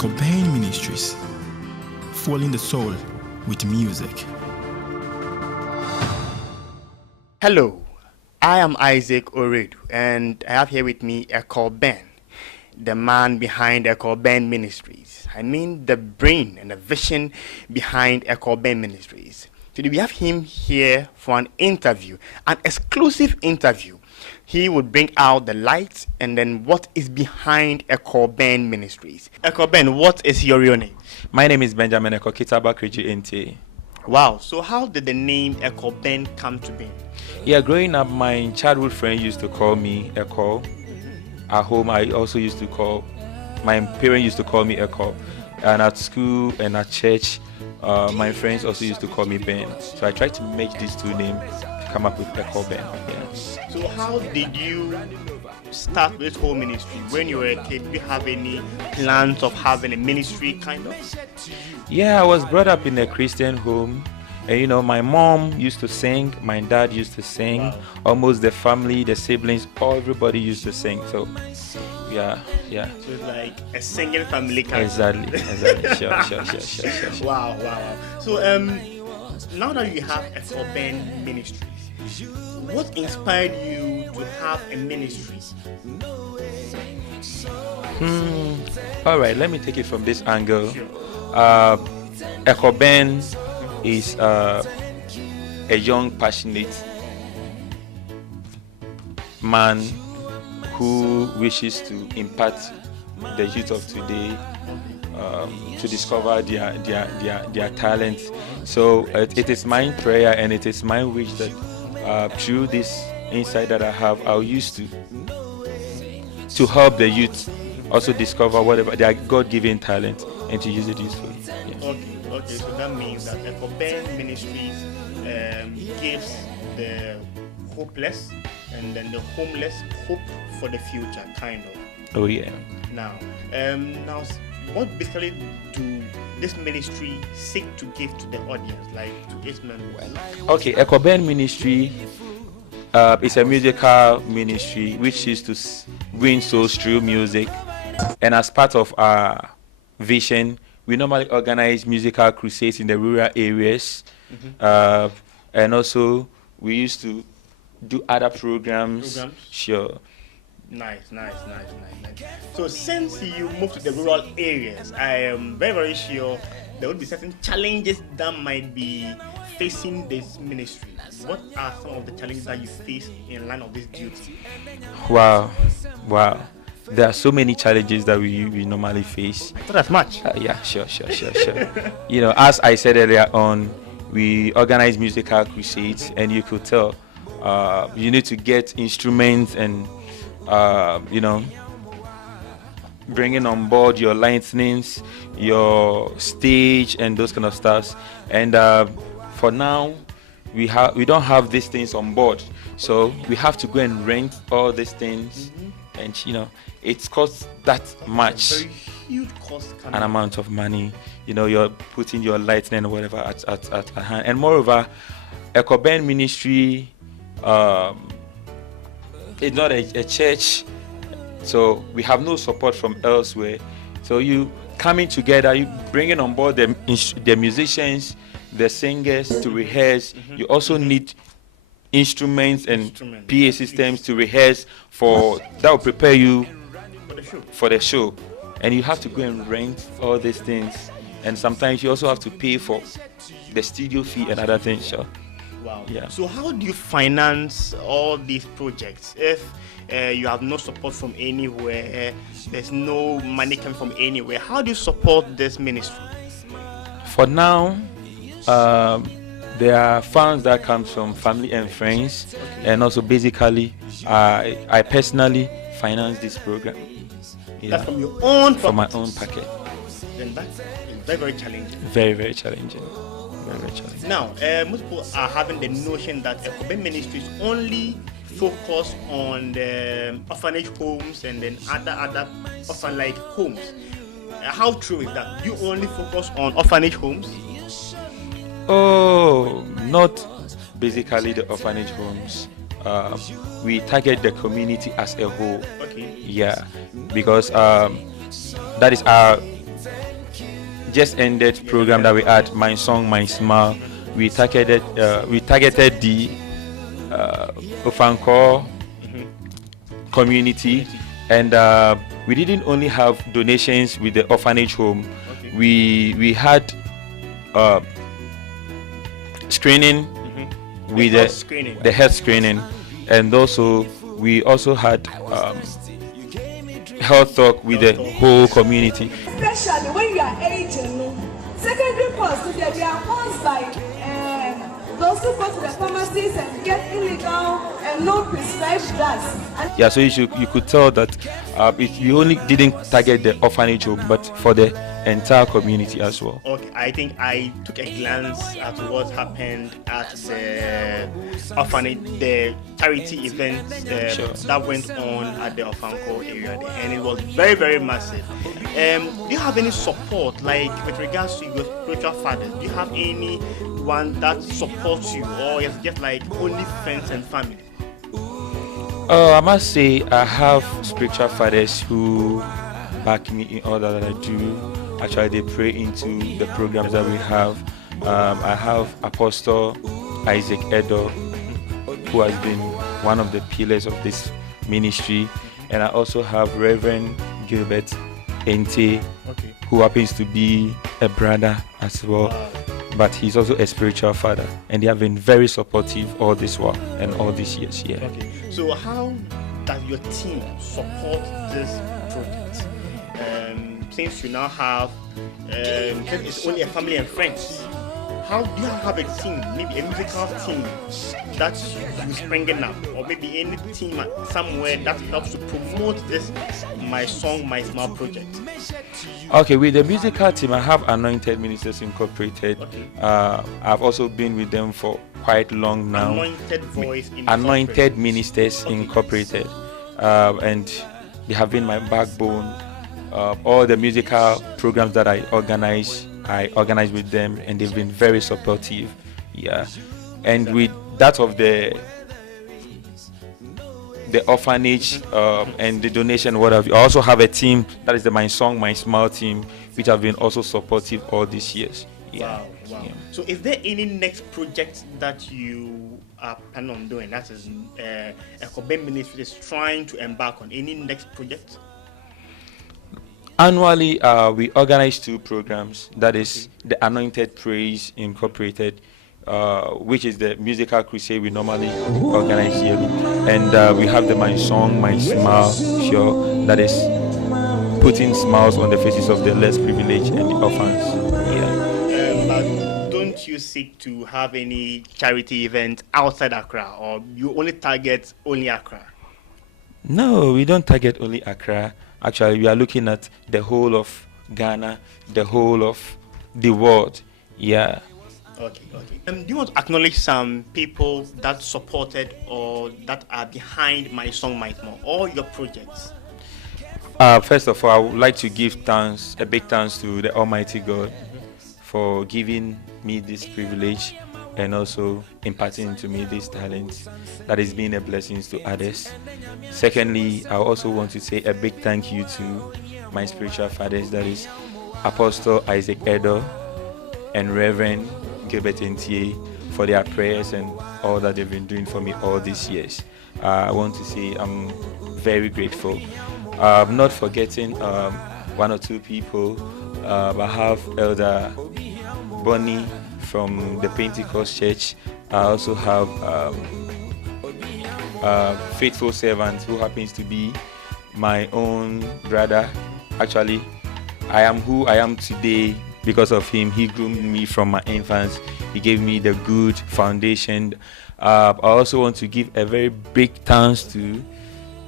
EkowBen Ministries, fueling the soul with music. Hello, I am Isaac Oredu, and I have here with me EkowBen, the man behind EkowBen Ministries. I mean, the brain and the vision behind EkowBen Ministries. Today we have him here for an interview, an exclusive interview. He would bring out the lights and then what is behind EkowBen Ministries. EkowBen, what is your real name? My name is Benjamin Ekokitaba Kriji Ente. Wow, so how did the name EkowBen come to be? Yeah, growing up, my childhood friend used to call me Echo. At home, my parents used to call me Echo. And at school and at church, my friends also used to call me Ben. So I tried to make these two names to come up with EkowBen. Yeah. So how did you start this whole ministry? When you were a kid, did you have any plans of having a ministry kind of? Yeah, I was brought up in a Christian home. And my mom used to sing, my dad used to sing, wow. Almost the family, the siblings, everybody used to sing. So yeah. So it's like a singing family kind Exactly. Sure. Wow. So now that you have EkowBen Ministries, what inspired you to have a ministry? All right, let me take it from this angle. Sure. EkowBen is a young, passionate man who wishes to impact the youth of today to discover their talent. So it is my prayer and it is my wish that through this insight that I have, I'll use to help the youth also discover whatever their God-given talent and to use it usefully. Yeah. Okay, so that means that EkowBen Ministries gives the hopeless and then the homeless hope for the future, kind of. Oh yeah. Now, what basically do this ministry seek to give to the audience, like to its members? Okay, EkowBen Ministry is a musical ministry which is to win souls through music, and as part of our vision, we normally organize musical crusades in the rural areas, and also we used to do other programs. Sure. Nice. So since you moved to the rural areas, I am very sure there would be certain challenges that might be facing this ministry. What are some of the challenges that you face in line of this duty? Wow. There are so many challenges that we normally face. Not as much. Yeah, sure. As I said earlier on, we organize musical crusades, and you could tell you need to get instruments and bringing on board your lightnings, your stage, and those kind of stuff. And for now, we don't have these things on board, so we have to go and rent all these things, and it costs that much. Very huge cost. An amount of money. You're putting your lightning or whatever at hand, and moreover, EkowBen Ministry. It's not a church, so we have no support from elsewhere. So you coming together, you bringing on board the musicians, the singers to rehearse. You also need instruments and PA systems to rehearse that will prepare you for the show. And you have to go and rent all these things, and sometimes you also have to pay for the studio fee and other things. Sure. Wow. Yeah. So how do you finance all these projects if you have no support from anywhere, there's no money coming from anywhere? How do you support this ministry? For now, there are funds that come from family and friends, and also basically I personally finance this program. Yeah. That's from your own pocket? From my own pocket. Then that's very challenging. Very challenging. Now, most people are having the notion that EkowBen Ministries only focus on the orphanage homes and then other orphan-like homes. How true is that? You only focus on orphanage homes? Oh, not basically the orphanage homes. We target the community as a whole. Okay. Yeah, because that is our just ended program that we had, My Song, My Smile. We targeted the Ofanko community, and we didn't only have donations with the orphanage home. We had screening with the health screening, and also we also had health talk with the whole community. Especially when you are aging, secondary costs, they are caused by those who go to the pharmacies and get illegal and no prescribed drugs. Yeah, so you could tell that we only didn't target the orphanage home, but for the entire community as well. Okay, I think I took a glance at what happened at the orphanage, the charity event that went on at the Ofanko area, and it was very, very massive. Do you have any support, like with regards to your spiritual fathers? Do you have anyone that supports you, or is it just like only friends and family? I must say I have spiritual fathers who back me in all that I do. Actually, they pray into the programs that we have. I have Apostle Isaac Edo, who has been one of the pillars of this ministry, and I also have Reverend Gilbert Ente, who happens to be a brother as well, but he's also a spiritual father, and they have been very supportive all this while and all these years. Yeah. Okay. So how does your team support this project? Since you now have, it's only a family and friends, how do you have a team, maybe a musical team that you springing up, or maybe any team somewhere that helps to promote this My Song, My Smile project? Okay, with the musical team, I have Anointed Ministers Incorporated. I've also been with them for quite long now. Anointed Ministers Incorporated, and they have been my backbone. All the musical programs that I organize with them, and they've been very supportive. Yeah, and with that of the orphanage and the donation, what have you. I also have a team that is the My Song, My Smile team, which have been also supportive all these years. Yeah. Wow. Yeah. So, is there any next project that you are planning on doing? That is, EkowBen Ministries is trying to embark on any next project? Annually, we organize 2 programs. That is the Anointed Praise Incorporated, which is the musical crusade we normally organize yearly, and we have the My Song, My Smile show, that is putting smiles on the faces of the less privileged and the orphans. Yeah. But don't you seek to have any charity event outside Accra, or you only target only Accra? No, we don't target only Accra. Actually, we are looking at the whole of Ghana, the whole of the world. Yeah. Okay. Do you want to acknowledge some people that supported or that are behind My Song, My Smile, or your projects? First of all, I would like to give thanks, a big thanks to the Almighty God for giving me this privilege and also imparting to me this talent that is being a blessing to others. Secondly, I also want to say a big thank you to my spiritual fathers, that is Apostle Isaac Edo and Reverend Gilbert Ente, for their prayers and all that they've been doing for me all these years. I want to say I'm very grateful. Not forgetting 1 or 2 people. I have Elder Bonnie from the Pentecost Church. I also have faithful servant who happens to be my own brother. Actually, I am who I am today because of him. He groomed me from my infance. He gave me the good foundation. I also want to give a very big thanks to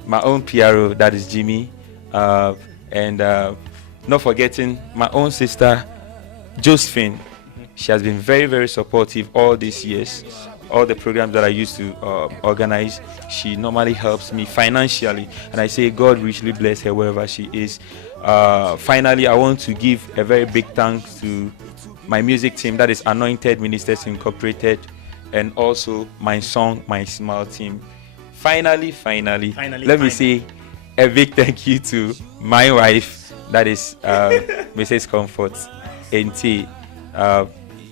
my own PRO, that is Jimmy, and not forgetting my own sister Josephine. She has been very, very supportive all these years. All the programs that I used to organize, she normally helps me financially, and I say God richly bless her wherever she is. Finally, I want to give a very big thanks to my music team, that is Anointed Ministers Incorporated, and also My Song, My Smile team. Finally, let me say a big thank you to my wife, that is Mrs. Comfort. enti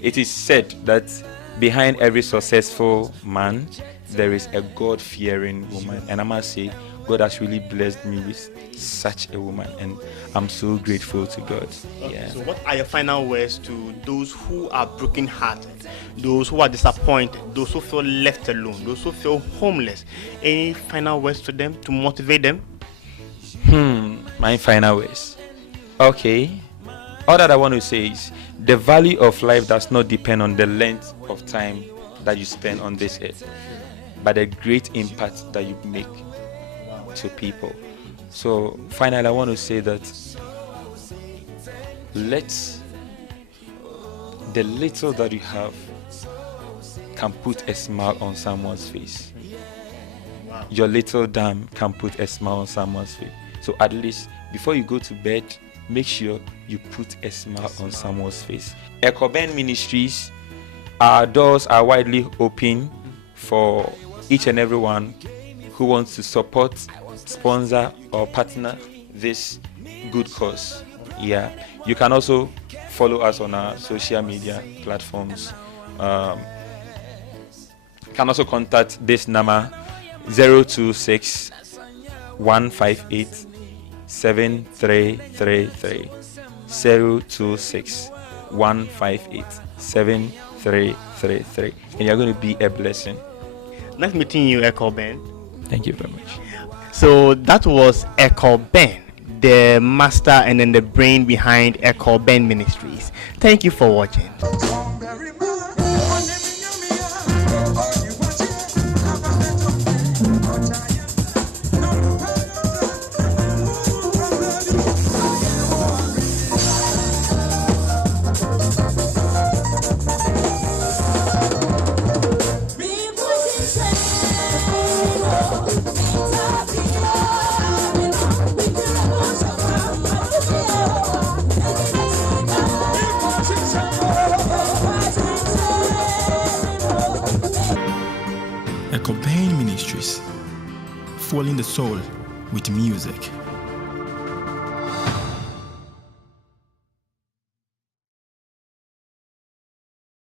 it is said that behind every successful man there is a God-fearing woman, and I must say God has really blessed me with such a woman, and I'm so grateful to God. Yeah. So what are your final words to those who are broken-hearted, those who are disappointed, those who feel left alone, those who feel homeless? Any final words to them to motivate them? My final words. Okay. All that I want to say is the value of life does not depend on the length of time that you spend on this earth, but the great impact that you make to people. So finally, I want to say that let the little that you have can put a smile on someone's face. Your little dime can put a smile on someone's face. So at least before you go to bed, make sure you put a smile on someone's face. EkowBen Ministries, our doors are widely open for each and everyone who wants to support, sponsor, or partner this good cause. Yeah, you can also follow us on our social media platforms. You can also contact this number 026 158 7333 026 158 7333, and you're going to be a blessing. Nice meeting you, EkowBen. Thank you very much. So that was EkowBen, the master and then the brain behind EkowBen Ministries. Thank you for watching. EkowBen Ministries, fueling the soul with music.